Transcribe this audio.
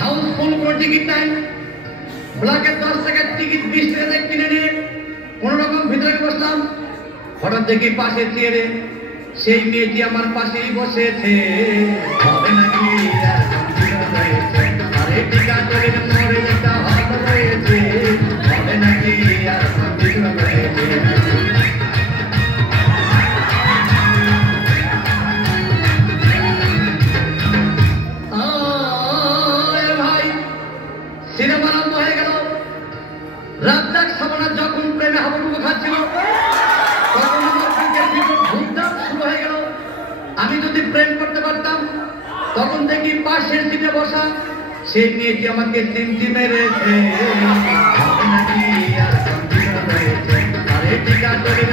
Housefull কোনো ticket নাই, ব্লকের 10 টাকার টিকিট 20 টাকা কিনে নিয়ে কোন রকম ভিতরে বসলাম। হঠাৎ দেখি পাশে চেয়ারে সেই মেয়েটি আমার পাশেই বসেছে। হবে নাকি আর কম্পিউটার রয়েছে, আরে টিকা তৈরির মোড়ে একটা হল রয়েছে। হবে নাকি আর কম্পিউটার রয়েছে। ভাই সিনেমা আরম্ভ হয়ে গেল। রাত রাত খাবনা যখন প্রেমে হাবুডুবু খাচ্ছিল তখন আমার বুকের ভিতর ধুমধাম শুরু হয়ে গেল। আমি যদি প্রেম করতে পারতাম তখন দেখি পাশের সিটে বসা সেই মেয়েটি আমাকে চিমটি মেরেছে। হবে নাকি আর কম্পিউটার রয়েছে, আরে টিকা তৈরির